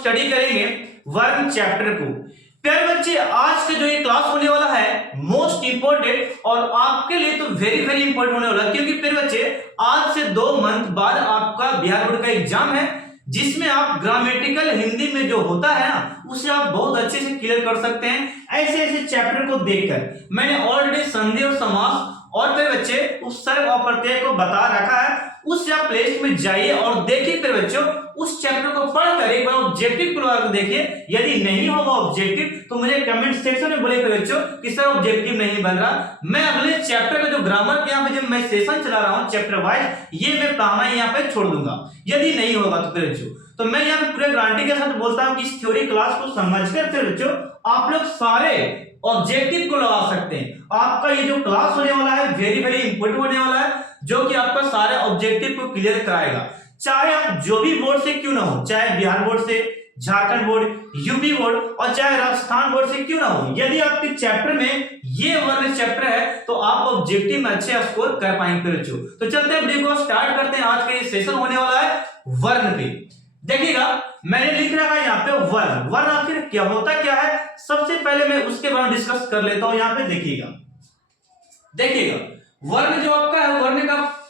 Study करेंगे वर्ण chapter को। प्यारे बच्चे, आज का जो ये क्लास होने वाला है मोस्ट इंपोर्टेंट और आपके लिए तो वेरी वेरी इंपोर्टेंट होने वाला है, क्योंकि प्यारे बच्चे आज से 2 मंथ बाद आपका बिहार बोर्ड का एग्जाम है, जिसमें आप ग्रामेटिकल हिंदी में जो होता है ना उसे आप बहुत अच्छे से क्लियर कर सकते हैं ऐसे ऐसे चैप्टर को देखकर। मैंने ऑलरेडी संधि और समास और फिर बच्चे उपसर्ग और प्रत्यय को बता रखा है, उससे आप प्लेलिस्ट में जाइए और देखिए फिर बच्चों उस चैप्टर को पढ़कर एक बार ऑब्जेक्टिव को देखिए। यदि नहीं होगा ऑब्जेक्टिव तो मुझे कमेंट सेक्शन में बोले फिर बच्चों कि सर ऑब्जेक्टिव नहीं बन रहा। मैं अगले चैप्टर का जो ग्रामर के यहाँ पे जब मैं सेशन चला रहा हूँ चैप्टर वाइज, ये मैं पढ़ाना यहाँ पे छोड़ दूंगा यदि नहीं होगा तो फिर बच्चों। तो मैं यहाँ पे पूरे गारंटी के साथ बोलता हूँ कि इस थ्योरी क्लास को समझकर फिर बच्चों आप लोग सारे ऑब्जेक्टिव को लगा सकते हैं। आपका ये जो क्लास होने वाला है वेरी वेरी इंपोर्टेंट होने वाला है, जो कि आपका सारे ऑब्जेक्टिव को क्लियर कराएगा, चाहे आप जो भी बोर्ड से क्यों ना हो, चाहे बिहार बोर्ड से, झारखंड बोर्ड, यूपी बोर्ड और चाहे राजस्थान बोर्ड से क्यों ना हो। यदि आपके चैप्टर में ये वर्ण चैप्टर है तो आप ऑब्जेक्टिव में अच्छे स्कोर कर पाएंगे बच्चों। तो चलते हैं वीडियो को स्टार्ट करते हैं। आज का ये सेशन होने वाला है वर्ण पे। देखिएगा मैंने लिख रखा है यहाँ पे वर्ण। वर्ण आखिर क्या होता क्या है, सबसे पहले मैं उसके बारे में डिस्कस कर लेता हूं। यहाँ पे देखिएगा वर्ण जो आपका है,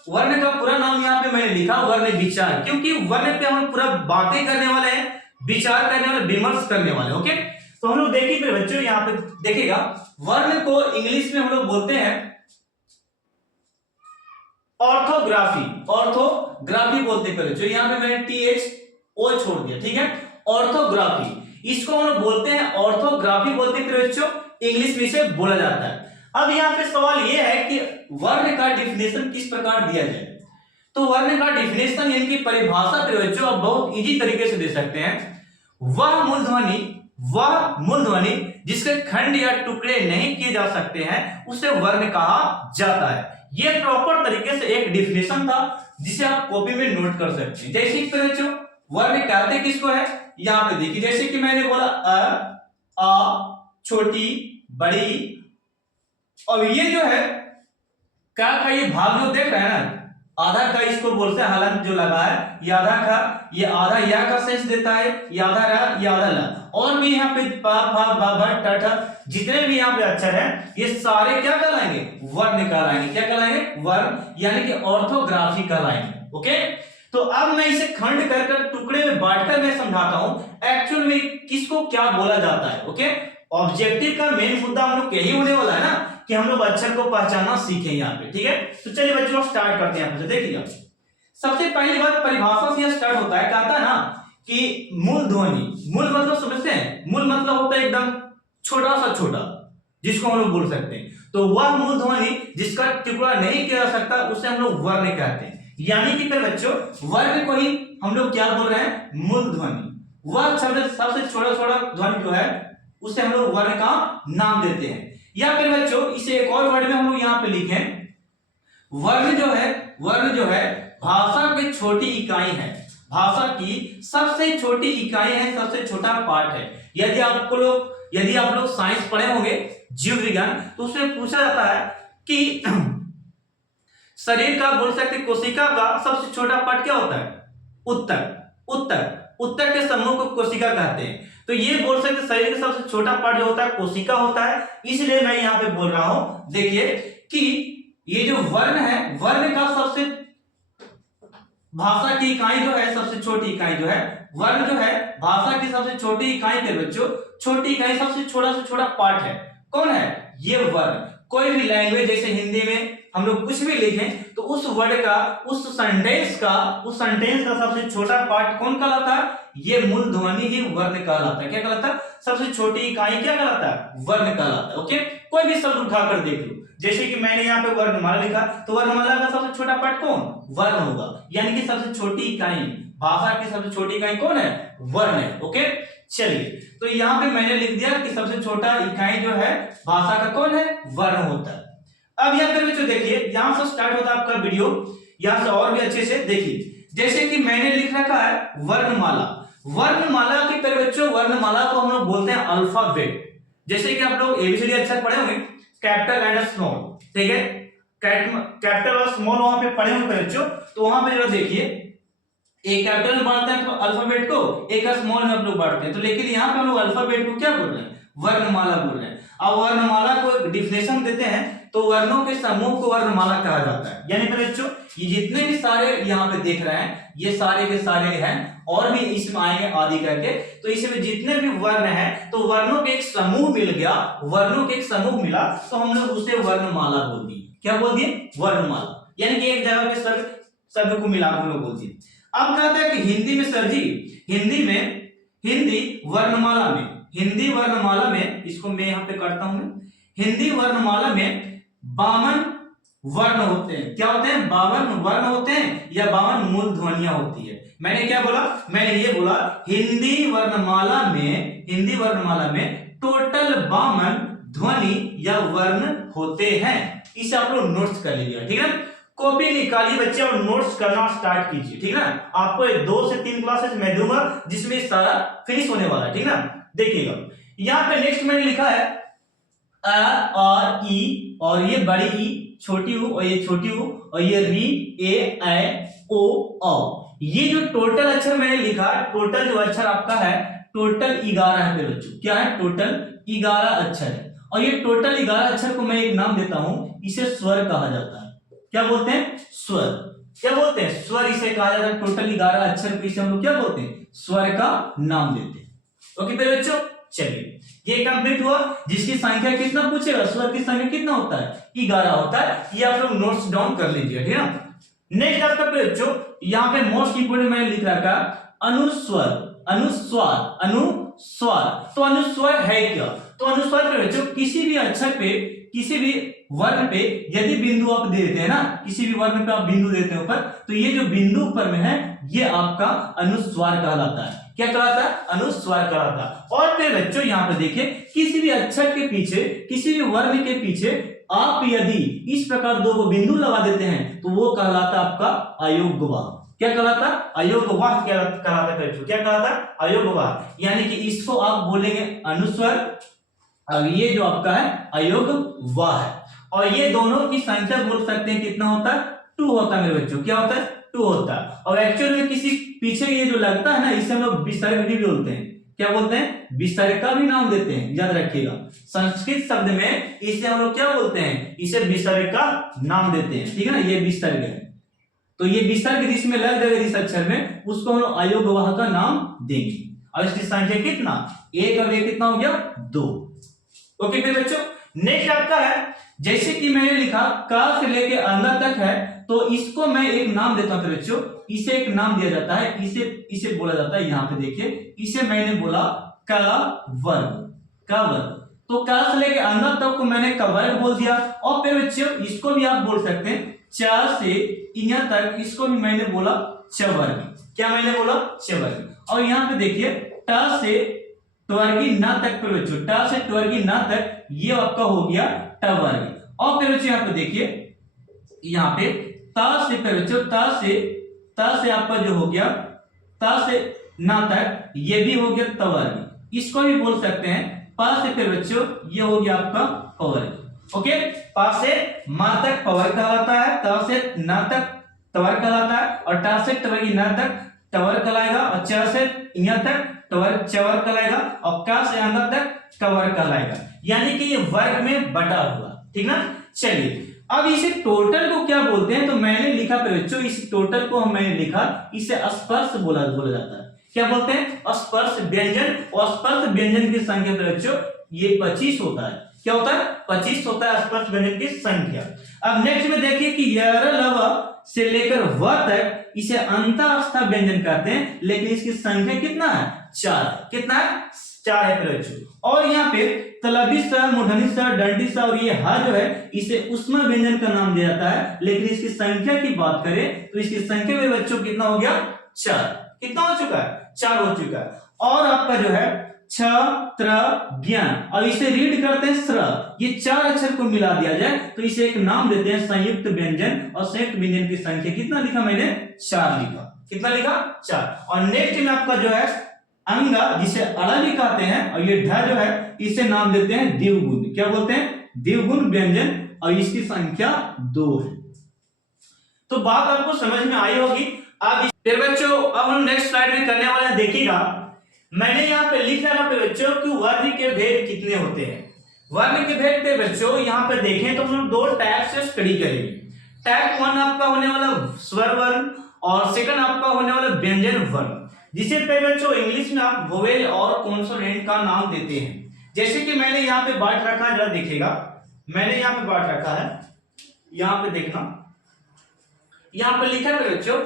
वर्ण का पूरा नाम यहाँ पे मैंने लिखा वर्ण विचार, क्योंकि वर्ण पे हम पूरा बातें करने वाले हैं, विचार करने वाले, विमर्श करने वाले। ओके, तो हम लोग देखिए फिर बच्चों यहाँ पे देखिएगा वर्ण को इंग्लिश में हम लोग बोलते हैं ऑर्थोग्राफी बोलते हैं बच्चों। यहाँ पे मैंने THO छोड़ दिया, ठीक है, ऑर्थोग्राफी, इसको हम लोग बोलते हैं ऑर्थोग्राफी बोलते हैं बच्चों, इंग्लिश में इसे बोला जाता है। अब यहाँ पे सवाल ये है कि वर्ण का डिफिनेशन किस प्रकार दिया जाए। तो वर्ण का डिफिनेशन यानी कि परिभाषा बच्चों आप बहुत इजी तरीके से दे सकते हैं। वह मूल ध्वनि जिसके खंड या टुकड़े नहीं किए जा सकते हैं उसे वर्ण कहा जाता है। ये प्रॉपर तरीके से एक डिफिनेशन था जिसे आप कॉपी में नोट कर सकते हैं। जैसे कि बच्चों वर्ण कहते किसको है, यहाँ पे देखिए, जैसे कि मैंने बोला अ, आ, छोटी, बड़ी, और ये जो है का ये भाग जो देख रहे हैं ना, आधा का इसको बोलते हैं हलन जो लगा है, ये आधा का, ये आधा या का सेंस देता है, ये आधा रा, ये आधा ला, और भी यहाँ पे पा फा बा भा ट ठ जितने भी यहाँ पे अक्षर हैं ये सारे क्या कहलाएंगे, वर्ण कहलाएंगे। क्या कहलाएंगे, वर्ण, यानी कि ऑर्थोग्राफी कहलाएंगे। ओके, तो अब मैं इसे खंड कर टुकड़े में बांटकर मैं समझाता हूं एक्चुअल में किसको क्या बोला जाता है। ओके, ऑब्जेक्टिव का मेन मुद्दा हम लोग यही होने वाला है ना कि हम लोग अक्षर को पहचानना सीखें यहाँ पे, ठीक है। तो चलिए बच्चों स्टार्ट करते हैं। यहाँ पे देखिएगा सबसे पहली बात परिभाषा से स्टार्ट होता है, कहता है ना कि मूल ध्वनि, मूल मतलब समझते हैं, मूल मतलब होता है एकदम छोटा सा छोटा, जिसको हम लोग बोल सकते हैं। तो वह मूल ध्वनि जिसका टुकड़ा नहीं किया जा सकता उसे हम लोग वर्ण कहते हैं। यानी कि फिर बच्चों वर्ण को ही हम लोग क्या बोल रहे हैं, मूल ध्वनि। वह सबसे छोटा ध्वनि जो है उसे हम लोग वर्ण का नाम देते हैं। या फिर बच्चों इसे एक और वर्ड में हम लोग यहाँ पे लिखें, वर्ण जो है भाषा की छोटी इकाई है, भाषा की सबसे छोटी इकाई है, सबसे छोटा पार्ट है। यदि आप लोग साइंस पढ़े होंगे, जीव विज्ञान, तो उसमें पूछा जाता है कि शरीर का बोल सकते कोशिका का सबसे छोटा पार्ट क्या होता है, उत्तक के समूह को कोशिका कहते हैं। तो ये बोल सकते शरीर का सबसे छोटा पार्ट जो होता है कोशिका होता है। इसलिए मैं यहाँ पे बोल रहा हूं, देखिए कि ये जो वर्ण है, वर्ण का सबसे भाषा की इकाई जो है, सबसे छोटी इकाई जो है, वर्ण जो है भाषा की सबसे छोटी इकाई के बच्चों, छोटी इकाई सबसे छोटा से छोटा पार्ट है। कौन है ये वर्ण। कोई भी लैंग्वेज जैसे हिंदी में हम लोग कुछ भी लिखें तो उस वर्ड का, उस सेंटेंस का सबसे छोटा पार्ट कौन कहलाता है, ये मूल ध्वनि ही वर्ण कहलाता है। क्या कहलाता है, सबसे छोटी इकाई क्या कहलाता है, वर्ण कहलाता है। ओके, कोई भी शब्द उठाकर देख लो, जैसे कि मैंने यहाँ पे वर्णमाला लिखा तो वर्णमाला का सबसे छोटा पार्ट कौन, वर्ण होगा, यानी कि सबसे छोटी इकाई, भाषा की सबसे छोटी इकाई कौन है, वर्ण है। ओके, चलिए तो यहाँ पे मैंने लिख दिया कि सबसे छोटा इकाई जो है भाषा का कौन है, वर्ण होता है। अब यहाँ पे बच्चों देखिए, यहां से स्टार्ट होता है आपका वीडियो, यहां से और भी अच्छे से देखिए। जैसे कि मैंने लिख रखा है वर्णमाला, वर्णमाला की तरह बच्चों वर्णमाला को हम लोग बोलते हैं अल्फाबेट। जैसे कि आप लोग एबीसीडी अक्षर पढ़े होंगे, कैपिटल एंड स्मॉल, ठीक है, कैपिटल और स्मॉल वहां पे पढ़े होंगे बच्चों। तो वहां पे जो देखिए एक कैपिटल में बांटते हैं तो अल्फाबेट को, एक स्मॉल में हम लोग बांटते हैं। तो लेकिन यहाँ पे हम लोग अल्फाबेट को क्या बोल रहे हैं, वर्णमाला बोल रहे हैं। अब वर्णमाला को एक डिफिनेशन देते हैं तो वर्णों के समूह को वर्णमाला कहा जाता है। यानी मेरे बच्चों ये जितने भी सारे यहाँ पे देख रहे हैं ये सारे के सारे हैं, और भी इसमें आएंगे आदि करके। तो इसमें जितने भी वर्ण हैं तो वर्णों के एक समूह मिल गया, वर्णों के एक समूह मिला तो हम लोग उसे वर्णमाला बोल दिए। क्या बोल दिए, वर्णमाला। यानी कि एक जगह पे सब को मिला हम लोग बोल दिए। अब कहते हैं कि हिंदी में सर जी, हिंदी वर्णमाला में इसको मैं यहाँ पे करता हूं, हिंदी वर्णमाला में 52 वर्ण होते हैं। क्या होते हैं, 52 वर्ण होते हैं या 52 मूल ध्वनियां होती है। मैंने क्या बोला, मैंने ये बोला हिंदी वर्णमाला में टोटल 52 ध्वनि या वर्ण होते हैं। इसे आप लोग नोट्स कर लीजिएगा, ठीक है। कॉपी निकालिए बच्चे और नोट्स करना स्टार्ट कीजिए, ठीक है। आपको 2 से 3 क्लासेस मैं दूंगा जिसमें सारा फिनिश होने वाला है, ठीक है। देखिएगा यहाँ पे नेक्स्ट मैंने लिखा है अ और ई, और ये बड़ी ई, छोटी ऊ, और ये छोटी ऊ, और ये री, ए, ऐ, ओ, औ। ये जो टोटल अक्षर मैंने लिखा, टोटल जो अक्षर आपका है टोटल 11 है मेरे बच्चों। क्या है, टोटल 11 अक्षर है। और ये टोटल 11 अक्षर को मैं एक नाम देता हूं, इसे स्वर कहा जाता है। क्या बोलते हैं, स्वर। क्या बोलते हैं, स्वर इसे कहा जाता है। टोटल 11 अक्षर को इसे हम लोग क्या बोलते हैं, स्वर का नाम देते हैं। ओके मेरे बच्चों, चलिए ये कंप्लीट हुआ। जिसकी संख्या कितना पूछेगा, स्वर की संख्या कितना होता है, 11 होता है। ये आप लोग नोट्स डाउन कर लीजिए, ठीक है। नेक्स्ट आपका बच्चों यहाँ पे मोस्ट इंपोर्टेंट मैंने लिख रखा अनुस्वर। तो अनुस्वर है क्या, तो अनुस्वर पे बच्चों किसी भी अक्षर पे, किसी भी वर्ण पे यदि बिंदु आप दे देते हैं ना, किसी भी वर्ण पे आप बिंदु देते हैं ऊपर, तो ये जो बिंदु ऊपर में है ये आपका अनुस्वार कहलाता है। क्या कहलाता है, अनुस्वार कहलाता है। और फिर बच्चों यहाँ पे देखिए किसी भी अक्षर के पीछे, किसी भी वर्ण के पीछे आप यदि इस प्रकार 2 बिंदु लगा देते हैं तो वो कहलाता आपका अयोग्यवाह। क्या कहलाता, अयोग्यवाह कहलाता बच्चों। क्या कहलाता, अयोग्यवाह। यानी कि इसको आप बोलेंगे अनुस्वर, अब ये जो आपका है अयोग्यवाह है। और ये दोनों की संख्या बोल सकते हैं कितना होता है, 2 होता है मेरे बच्चों। क्या होता है, 2 होता है। और एक्चुअल में किसी पीछे ये जो लगता है ना, इसे हम लोग विसर्ग भी बोलते हैं। क्या बोलते हैं, विसर्ग का भी नाम देते हैं, याद रखिएगा। संस्कृत शब्द में इसे हम लोग क्या बोलते हैं, इसे विसर्ग का नाम देते हैं, ठीक है ना। ये विसर्ग है, तो ये विसर्ग जिसमें लग जाएगा इस अक्षर में, उसको हम लोग अयोग्यवाह का नाम देंगे। और इसकी संख्या कितना, 1 और 1 कितना हो गया, 2। ओके फिर बच्चों नेक्स्ट आपका है, जैसे कि मैंने लिखा क से लेके अंदर तक है, तो इसको मैं एक नाम देता हूं बच्चों। इसे एक नाम दिया जाता है, इसे बोला जाता है, यहाँ पे देखिए इसे मैंने बोला क वर्ग। तो क से लेके अंदर तक को मैंने क वर्ग बोल दिया। और फिर बच्चों इसको भी आप बोल सकते हैं च से यहाँ तक, इसको भी मैंने बोला च वर्ग। क्या मैंने बोला, च वर्ग। और यहाँ पे देखिए ट से ट्वर्गी न तक पे बच्चों, ट से ट्वर्गी न तक ये आपका हो गया ट वर्ग। और फिर बच्चों यहाँ पे देखिए यहाँ पे त से पे बच्चों, त से आपका जो हो गया त से न तक ये भी हो गया त वर्ग। इसको भी बोल सकते हैं प से पे बच्चों ये हो गया आपका प वर्ग। ओके, प से म तक प वर्ग कहलाता है, त से न तक त वर्ग कहलाता है, और ट से ट्वर्गी न तक ट वर्ग कहलाएगा, और च से यहाँ तक टवर्ग चवर्ग कहलाएगा, और क से अंदर तक कवर्ग कहलाएगा। यानी कि ये वर्ग में बटा हुआ, ठीक ना। चलिए अब इसे टोटल को क्या बोलते हैं, तो मैंने लिखा बच्चों, इस टोटल को मैंने लिखा, इसे स्पर्श बोला जाता है। क्या बोलते हैं, स्पर्श व्यंजन। और स्पर्श व्यंजन की संख्या बच्चों ये 25 होता है। क्या होता है, 25 होता है स्पर्श व्यंजन की संख्या। अब नेक्स्ट में देखिए कि य से लेकर व तक इसे अंतःस्था व्यंजन कहते हैं, लेकिन इसकी संख्या कितना है, 4। कितना है, 4 है बच्चों। और यहाँ पे तलबी स, मूर्धनी स, दंडी स और ये ह जो है इसे उष्मा व्यंजन का नाम दिया जाता है, लेकिन इसकी संख्या की बात करें तो इसकी संख्या में बच्चों कितना हो गया, 4। कितना हो चुका है, 4 हो चुका है। और आपका जो है छ त्र ज्ञान, अब इसे रीड करते हैं स्र, ये 4 अक्षर को मिला दिया जाए तो इसे एक नाम देते हैं संयुक्त व्यंजन। और संयुक्त व्यंजन की संख्या कितना लिखा मैंने, 4 लिखा। कितना लिखा, 4। और नेक्स्ट में आपका जो है अंगा, जिसे अड़ा भी कहते हैं, और ये ढ जो है इसे नाम देते हैं द्विगुण। क्या बोलते हैं, द्विगुण व्यंजन, और इसकी संख्या 2 है। तो बात आपको समझ में आई होगी। अब फिर बच्चों अब हम नेक्स्ट स्लाइड में करने वाले हैं, देखिएगा मैंने यहाँ पे लिख रखा है बच्चों कि वर्ण के भेद कितने होते हैं। वर्ण के भेद पे बच्चों यहाँ पे देखें तो हम लोग दो टाइप से स्टडी करेंगे। टाइप 1 आपका होने वाला स्वर वर्ण और सेकंड आपका होने वाला व्यंजन वर्ण, जिसे पे बच्चों इंग्लिश में आप वोवेल और कॉन्सोनेंट का नाम देते हैं। जैसे कि मैंने यहाँ पे बांट रखा है, जरा देखिएगा मैंने यहाँ पे बांट रखा है, यहाँ पे देखना, यहाँ पे लिखा है बच्चों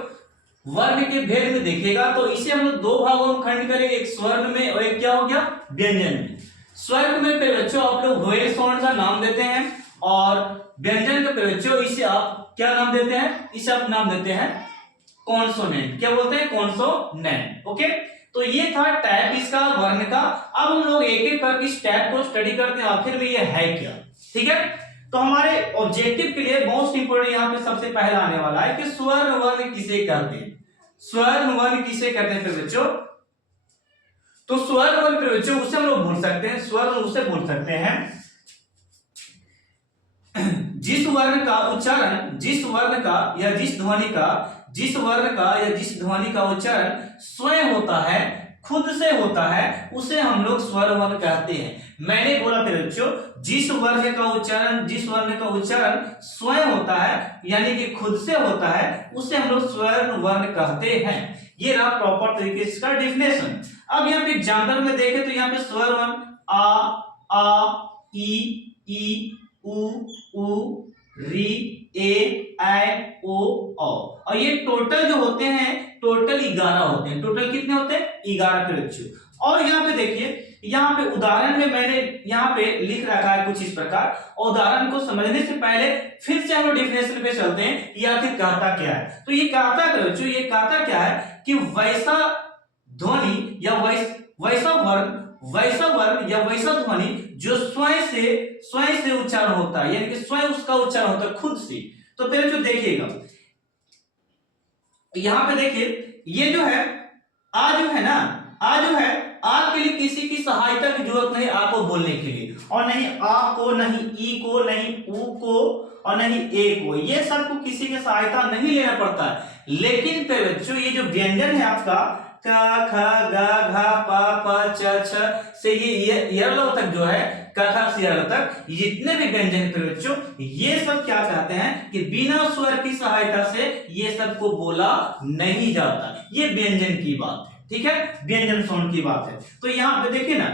वर्ण के भेद में देखिएगा तो इसे हम लोग दो भागों में खंड करेंगे, एक स्वर्ण में और एक क्या हो गया व्यंजन में। स्वर्ण में पे बच्चों आप लोग वोवेल साउंड का नाम देते हैं और व्यंजन के पे बच्चों इसे आप क्या नाम देते हैं, इसे आप नाम देते हैं कॉन्सोनेंट। क्या बोलते हैं, कॉन्सोनेंट। ओके, तो ये था टाइप इसका वर्ण का। अब हम लोग एक एक करके इस टाइप को स्टडी करते हैं आखिर में ये है क्या। ठीक है, तो हमारे ऑब्जेक्टिव के लिए मोस्ट इंपोर्टेंट यहाँ पे सबसे पहला आने वाला है कि स्वर्ण वर्ण किसे कहते हैं। स्वर्ण वर्ण किसे कहते हैं बच्चों, तो स्वर्ण वर्ण बच्चों उसे हम लोग बोल सकते हैं, स्वर्ण उसे बोल सकते हैं जिस वर्ण का उच्चारण, जिस वर्ण का या जिस ध्वनि का, जिस वर्ण का या जिस ध्वनि का उच्चारण स्वयं होता है, खुद से होता है, उसे हम लोग स्वर वर्ण कहते हैं। मैंने बोला फिर बच्चों जिस वर्ण का उच्चारण, जिस वर्ण का उच्चारण स्वयं होता है यानी कि खुद से होता है, उसे हम लोग स्वर वर्ण कहते हैं। ये रहा प्रॉपर तरीके से इसका डेफिनेशन। अब यहाँ पे एग्जाम्पल में देखें तो यहाँ पे स्वर वर्ण आ ई उ री ए ओ और ये टोटल जो होते हैं टोटल 11 होते हैं। टोटल कितने होते हैं, 11 के बच्चों। और यहाँ पे देखिए, यहाँ पे उदाहरण में मैंने यहाँ पे लिख रखा है कुछ इस प्रकार। उदाहरण को समझने से पहले फिर से हम लोग डेफिनेशन पे चलते हैं, ये आखिर कहता क्या है। तो ये कहता है बच्चों, ये कहता क्या है कि वैसा ध्वनि या वैसा वर्ण या वैसा ध्वनि जो स्वयं से उच्चारण होता है, यानी कि स्वयं उसका उच्चारण होता है खुद से। तो पहले जो देखिएगा यहां पे देखिए, ये जो है आ जो है ना, आ जो है आ के लिए किसी की सहायता की जरूरत नहीं आ को बोलने के लिए, और नहीं आ को, नहीं ई को, नहीं ऊ को और नहीं ए को, ये सबको किसी की सहायता नहीं लेना पड़ता है। लेकिन पे बच्चों ये जो व्यंजन है आपका क ख ग घ प प च छ से ये तक जो है क ख से तक जितने भी व्यंजन पे बच्चों ये सब क्या कहते हैं कि बिना स्वर की सहायता से ये सब को बोला नहीं जाता। ये व्यंजन की बात है, ठीक है, व्यंजन साउंड की बात है। तो यहाँ पे देखिए ना,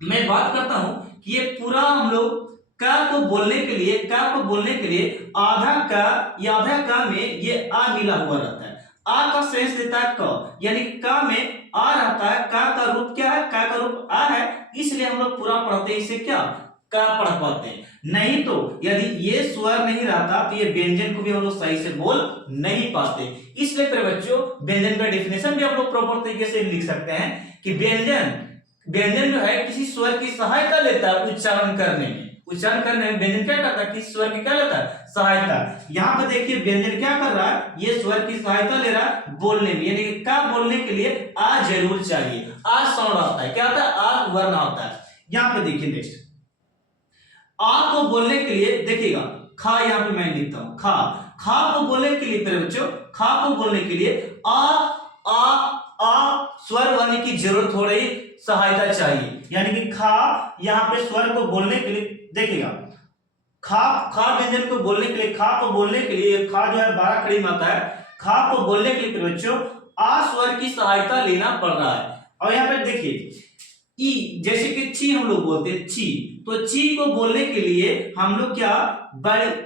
मैं बात करता हूं कि ये पूरा हम लोग का को बोलने के लिए आधा का या आधा का में ये आ मिला हुआ रहता है। आ का सेंस देता है क, यानी का में आ रहता है। का रूप क्या है, का रूप आ है, इसलिए हम लोग पूरा पढ़ते हैं इसे क्या का पढ़ पाते हैं। नहीं तो यदि ये स्वर नहीं रहता तो ये व्यंजन को भी हम लोग सही से बोल नहीं पाते। इसलिए फिर बच्चों व्यंजन का डेफिनेशन भी हम लोग प्रॉपर तरीके से लिख सकते हैं कि व्यंजन जो है किसी स्वर की सहायता लेता है उच्चारण करने में। व्यंजन क्या करता है, किसी स्वर की क्या लेता है, सहायता। यहाँ पे देखिए व्यंजन क्या कर रहा है, ये स्वर की सहायता ले रहा है बोलने में, यानी कि का बोलने के लिए आ जरूर चाहिए। आ साउंड आता है, क्या आता है, आ वर्ण आता है। यहाँ पे देखिए नेक्स्ट आ को बोलने के लिए देखिएगा खा, यहाँ पे मैं लिखता हूं खा को बोलने के लिए फिर बच्चों खा को बोलने के लिए आ स्वर वर्ण की जरूरत हो रही, सहायता चाहिए। यानी कि खा यहाँ पे स्वर को बोलने के लिए देखिएगा खा व्यंजन को बोलने के लिए, खा को बोलने के लिए, खा जो है 12 खड़ी में आता है। खा को बोलने के लिए बच्चों आ स्वर की सहायता लेना पड़ रहा है। और यहाँ पे देखिए ई, जैसे कि ची हम लोग बोलते हैं ची, तो ची को बोलने के लिए हम लोग क्या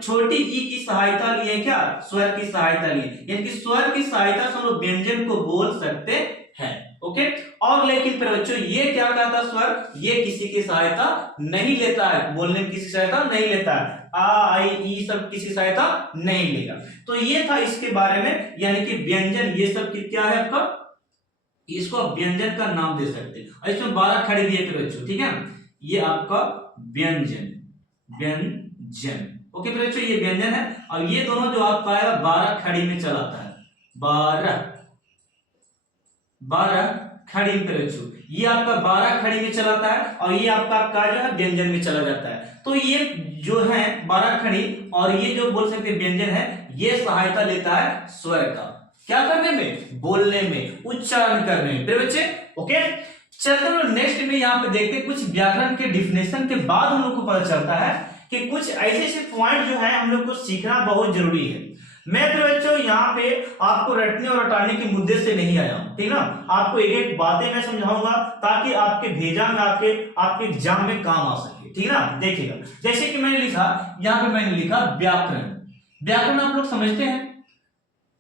छोटी ई की सहायता लिए, क्या स्वर की सहायता लिए, यानी कि स्वर की सहायता से हम लोग व्यंजन को बोल सकते हैं। ओके, और लेकिन फिर बच्चों ये क्या कहता स्वर, ये किसी की सहायता नहीं लेता है, बोलने में किसी सहायता नहीं लेता है, आ आई ई सब किसी सहायता नहीं लेगा। तो ये था इसके बारे में, यानी कि व्यंजन ये सब क्या है आपका, इसको आप व्यंजन का नाम दे सकते हैं। और इसमें 12 खड़ी दिए थे बच्चों, ठीक है, ये आपका व्यंजन। ओके बच्चों, ये व्यंजन है। और ये दोनों जो आपका है 12 खड़ी में चलाता है, 12 खड़ी में बच्चों, ये आपका 12 खड़ी में चलाता है और ये आपका का जो है व्यंजन में चला जाता है। तो ये जो है 12 खड़ी और ये जो बोल सकते व्यंजन है, ये सहायता लेता है स्वर का, क्या करने में, बोलने में, उच्चारण करने में। फिर बच्चे ओके, चलते हम लोग नेक्स्ट में यहाँ पे देखते हैं कुछ व्याकरण के डिफिनेशन के बाद हम लोग को पता चलता है कि कुछ ऐसे ऐसे पॉइंट जो है हम लोग को सीखना बहुत जरूरी है। मैं तो बच्चों यहाँ पे आपको रटने और रटाने के मुद्दे से नहीं आया हूं, ठीक ना, आपको एक एक बातें मैं समझाऊंगा ताकि आपके भेजा में आपके एग्जाम में काम आ सके, ठीक ना। देखिएगा जैसे कि मैंने लिखा, यहाँ पे मैंने लिखा व्याकरण। व्याकरण आप लोग समझते हैं,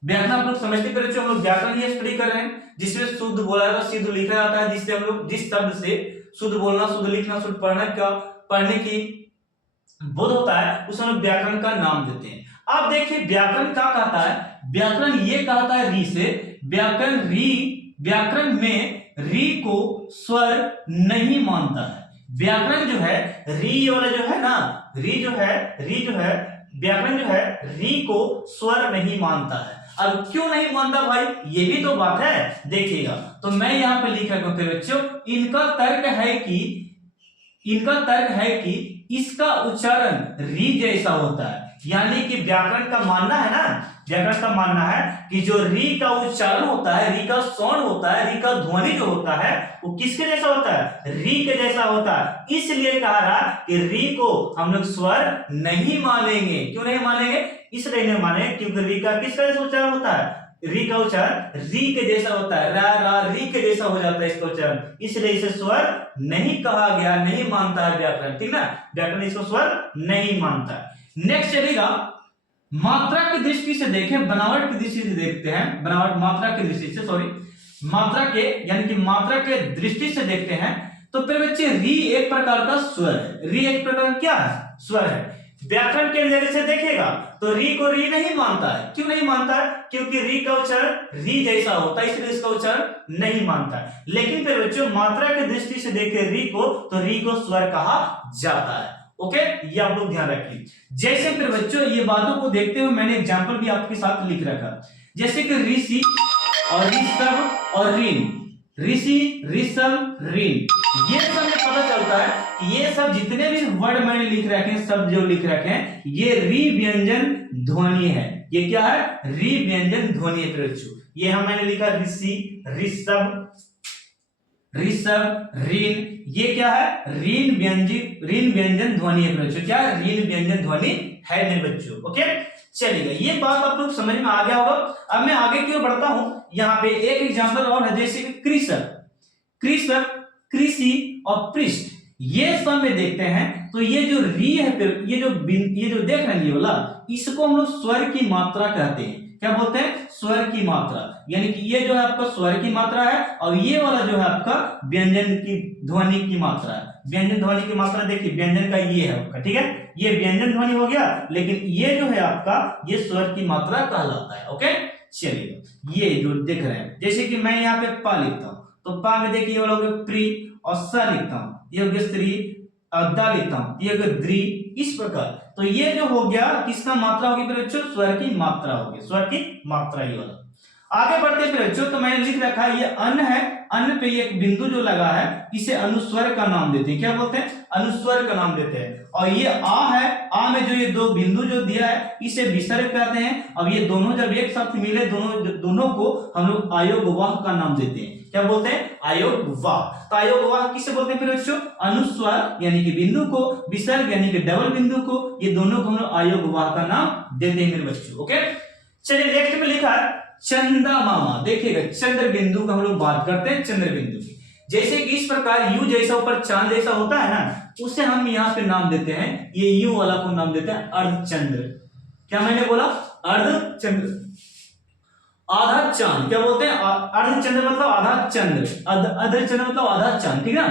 व्याकरण आप लोग समझते हैं बच्चों, हम लोग व्याकरण ही स्टडी कर रहे हैं जिसमें शुद्ध बोला जाता है, सिद्ध लिखा जाता है, जिससे हम लोग जिस शब्द से शुद्ध बोलना, शुद्ध लिखना, शुद्ध पढ़ने की बोध होता है उसे हम व्याकरण का नाम देते हैं। अब देखिए व्याकरण क्या कहता है, व्याकरण ये कहता है री से, व्याकरण में री को स्वर नहीं मानता है। व्याकरण जो है री वाला जो है ना, री जो है व्याकरण जो है री को स्वर नहीं मानता है। अब क्यों नहीं मानता भाई, ये भी तो बात है, देखिएगा। तो मैं यहाँ पे लिख रहा हूं बच्चों, इनका तर्क है कि इसका उच्चारण री जैसा होता है। यानी कि व्याकरण का मानना है ना, व्याकरण का मानना है कि जो री का उच्चारण होता है, री का साउंड होता है, री का ध्वनि जो होता है वो किसके जैसा होता है, री के जैसा होता है। इसलिए कहा रहा कि री को हम लोग स्वर नहीं मानेंगे। क्यों नहीं मानेंगे, इसलिए नहीं मानेंगे क्योंकि री का किसका जैसा उच्चारण होता है, री का उच्चारण री के जैसा होता है, रा रा री के जैसा हो जाता है इसका उच्चारण, इसलिए इसे स्वर नहीं कहा गया, नहीं मानता है व्याकरण, ठीक ना, व्याकरण इसको स्वर नहीं मानता है। नेक्स्ट चलेगा मात्रा की दृष्टि से देखें, बनावट की दृष्टि से देखते हैं, मात्रा की दृष्टि से, मात्रा के यानी कि मात्रा के दृष्टि से देखते हैं। तो फिर बच्चे री एक प्रकार का स्वर है, री एक प्रकार क्या है, स्वर है। व्याकरण के नजरिए से देखेगा तो री को री नहीं मानता है। क्यों नहीं मानता है, क्योंकि री का उच्चारण री जैसा होता है, इसलिए इसका उच्चारण नहीं मानता है। लेकिन फिर बच्चों मात्रा की दृष्टि से देखे री को, तो री को स्वर कहा जाता है। ओके, ये आप लोग ध्यान रखिए। जैसे फिर बच्चों ये बातों को देखते हुए मैंने एग्जांपल भी आपके साथ लिख रखा, जैसे कि ऋषि और ऋषभ और ऋण, ऋषि ऋषभ ऋण, ये सब में पता चलता है कि ये सब जितने भी वर्ड मैंने लिख रखे हैं, शब्द जो लिख रखे हैं, ये री व्यंजन ध्वनि है। ये क्या है, री व्यंजन ध्वनि है। बच्चों ये हम मैंने लिखा ऋषि ऋषभ ऋण, ये क्या है, ऋण व्यंजन ध्वनि है बच्चों, क्या ऋण व्यंजन ध्वनि है मेरे बच्चों। ओके चलिएगा, ये बात आप लोग समझ में आ गया होगा। अब मैं आगे की ओर बढ़ता हूं, यहाँ पे एक एग्जांपल और है, जैसे कृषक कृषि और पृष्ठ, ये सब में देखते हैं तो ये जो री है, फिर ये जो देख रहे हैं ये वाला, इसको हम लोग स्वर की मात्रा कहते हैं। क्या बोलते हैं, स्वर की मात्रा, यानी कि ये जो है आपका स्वर की मात्रा है और ये वाला जो है आपका व्यंजन की ध्वनि की मात्रा है। व्यंजन ध्वनि की मात्रा देखिए, व्यंजन का ये है आपका, ठीक है, ये व्यंजन ध्वनि हो गया, लेकिन ये जो है आपका ये स्वर की मात्रा कहलाता है। ओके चलिए, ये जो देख रहे हैं, जैसे कि मैं यहाँ पे पा लिखता हूँ, तो पा में देखिए ये वाला प्री और स लिखता हूँ, ये हो गया स्त्री, दा लिखता हूँ, ये हो गया द्री, इस प्रकार। तो ये जो हो गया किसका मात्रा होगी फिर बच्चों, स्वर की मात्रा होगी, स्वर की मात्रा ये वाला। आगे बढ़ते फिर बच्चों, तो मैंने लिख रखा है ये अन्न है, अन्न पे एक बिंदु जो लगा है इसे अनुस्वर का नाम देते हैं। क्या बोलते हैं, अनुस्वर का नाम देते हैं। और ये आ है, आ में जो ये दो बिंदु जो दिया है इसे विसर्ग कहते हैं। अब ये दोनों जब एक साथ मिले, दोनों को हम लोग आयोगवाह का नाम देते हैं। क्या बोलते हैं, आयोगवाह। तो आयोगवाह किसे बोलते हैं फिर बच्चों, अनुस्वर यानी कि बिंदु को, विसर्ग यानी कि डबल बिंदु को, ये दोनों को हम लोग आयोगवाह का नाम देते हैं मेरे बच्चों। ओके चलिए नेक्स्ट में लिखा है चंदा मामा। देखिएगा चंद्र बिंदु का हम लोग बात करते हैं, चंद्र बिंदु की, जैसे कि इस प्रकार यू जैसा ऊपर चांद जैसा होता है ना, उसे हम यहाँ पे नाम देते हैं, ये यू वाला को नाम देते हैं अर्धचंद्र। क्या मैंने बोला, अर्धचंद्र, आधा चांद। क्या बोलते हैं, अर्धचंद्र मतलब आधा चंद्र, अर्धचंद्र मतलब आधा चांद, ठीक है ना,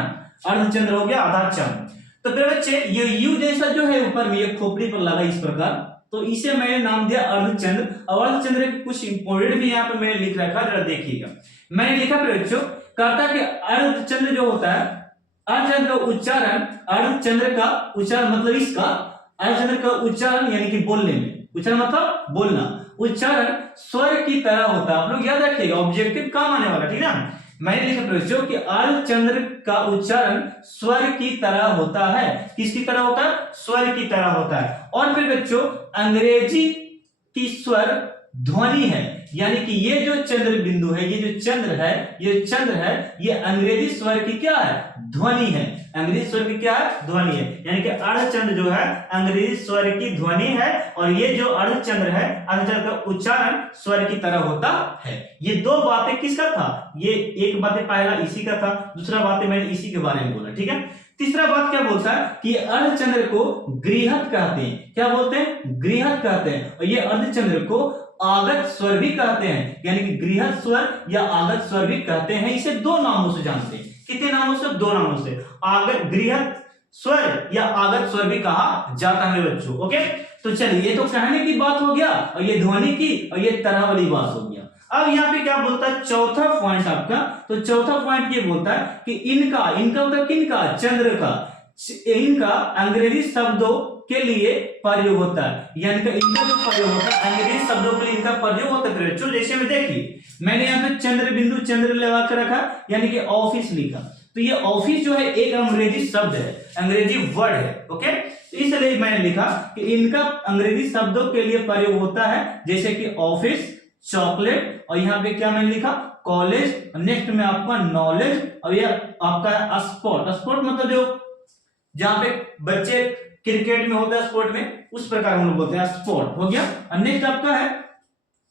अर्धचंद्र हो गया आधा चांद। तो फिर बच्चे ये यू जैसा जो है ऊपर में, ये खोपड़ी पर लगा इस प्रकार, तो इसे मैंने नाम दिया अर्धचंद्र। और अर्धचंद्र के कुछ इंपोर्टेंट भी यहाँ पे मैंने लिख रखा, जरा देखिएगा। मैंने लिखा फिर बच्चों, कहता कि अर्धचंद्र जो होता है, अर्धचंद्र का उच्चारण, अर्धचंद्र का उच्चारण मतलब इसका, अर्धचंद्र का उच्चारण यानी कि बोलने में, उच्चारण मतलब बोलना, उच्चारण स्वर की तरह होता है। आप लोग याद रखिएगा, ऑब्जेक्टिव काम आने वाला, ठीक है। मैंने लिखा बच्चों कि अर्धचंद्र का उच्चारण स्वर की तरह होता है। किसकी तरह होता है, स्वर की तरह होता है। और फिर बच्चों अंग्रेजी की स्वर ध्वनि है, यानी कि ये जो चंद्र बिंदु है, ये जो चंद्र है, ये अंग्रेजी स्वर की क्या है? ध्वनि है। अंग्रेजी स्वर की क्या है? ध्वनि है। यानी कि अर्धचंद्र जो है अंग्रेजी स्वर की ध्वनि है, और ये जो अर्धचंद्र है, अर्धचंद्र का उच्चारण स्वर की तरह होता है। ये दो बातें किसका था? ये एक बातें पहला इसी का था, दूसरा बातें मैंने इसी के बारे में बोला, ठीक है। तीसरा बात क्या बोलता है कि अर्धचंद्र को गृहत कहते हैं। क्या बोलते हैं? गृहत कहते हैं। और ये अर्धचंद्र को आगत स्वर भी कहते हैं, यानी कि गृहत स्वर या आगत स्वर भी कहते हैं। इसे दो नामों से जानते हैं। कितने नामों से? दो नामों से। आगत गृहत स्वर या आगत स्वर भी कहा जाता है बच्चों। ओके, तो चलिए, ये तो कहने की बात हो गया, और ये ध्वनि की, और ये तरह वाली बात हो गया। अब यहाँ पे क्या बोलता है चौथा पॉइंट आपका? तो चौथा पॉइंट ये बोलता है कि इनका मतलब किनका? चंद्र का। इनका अंग्रेजी शब्दों के लिए प्रयोग होता है, यानी कि इनका जो प्रयोग होता है अंग्रेजी शब्दों के लिए इनका प्रयोग होता है। तो जैसे में देखिए, मैंने यहाँ पे चंद्र बिंदु चंद्र लगा कर रखा, यानी कि ऑफिस लिखा। तो ये ऑफिस जो है एक अंग्रेजी शब्द है, अंग्रेजी वर्ड है। ओके, तो इसलिए मैंने लिखा कि इनका अंग्रेजी शब्दों के लिए प्रयोग होता है, जैसे कि ऑफिस, चॉकलेट, और यहाँ पे क्या मैंने लिखा? कॉलेज। नेक्स्ट में आपका नॉलेज, और ये आपका है स्पोर्ट। स्पोर्ट मतलब जो जहां पे बच्चे क्रिकेट में होता है स्पोर्ट में, उस प्रकार हम लोग बोलते हैं स्पोर्ट। हो गया। और नेक्स्ट आपका है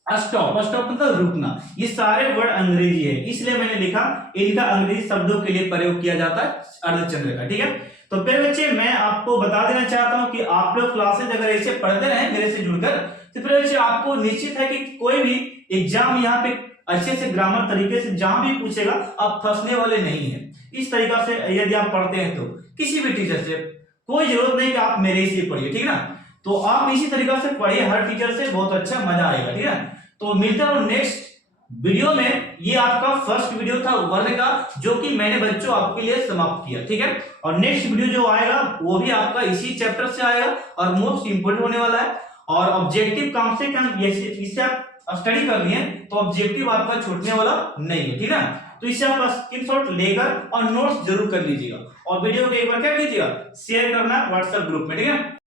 स्टॉप। स्टॉप मतलब रुकना। ये सारे वर्ड अंग्रेजी है, इसलिए मैंने लिखा इनका अंग्रेजी शब्दों के लिए प्रयोग किया जाता है अर्धचंद्र का। ठीक है, तो फिर बच्चे मैं आपको बता देना चाहता हूं कि आप लोग क्लासेज अगर ऐसे पढ़ते रहे मेरे से जुड़कर, तो फिर बच्चे आपको निश्चित है कि कोई भी एग्जाम यहाँ पे अच्छे से ग्रामर तरीके से जहां भी पूछेगा आप फंसने वाले नहीं है। इस तरीका से यदि आप पढ़ते हैं तो किसी भी टीचर से कोई जरूरत नहीं कि आप मेरे से पढ़िए, ठीक है ना। तो आप इसी तरीका से पढ़िए, हर टीचर से, बहुत अच्छा मजा आएगा। ठीक है, तो मिलता हूं नेक्स्ट वीडियो में। ये आपका फर्स्ट वीडियो था वर्ग का, जो कि मैंने बच्चों आपके लिए समाप्त किया। ठीक है, और नेक्स्ट वीडियो जो आएगा वो भी आपका इसी चैप्टर से आएगा और मोस्ट इंपोर्टेंट होने वाला है। और ऑब्जेक्टिव कम से कम इससे आप स्टडी कर लिए तो ऑब्जेक्टिव आपका छूटने वाला नहीं है। ठीक है, तो इससे आप स्क्रीनशॉट लेकर और नोट्स जरूर कर लीजिएगा, और वीडियो को एक बार क्या कीजिएगा, शेयर करना व्हाट्सएप ग्रुप में। ठीक है।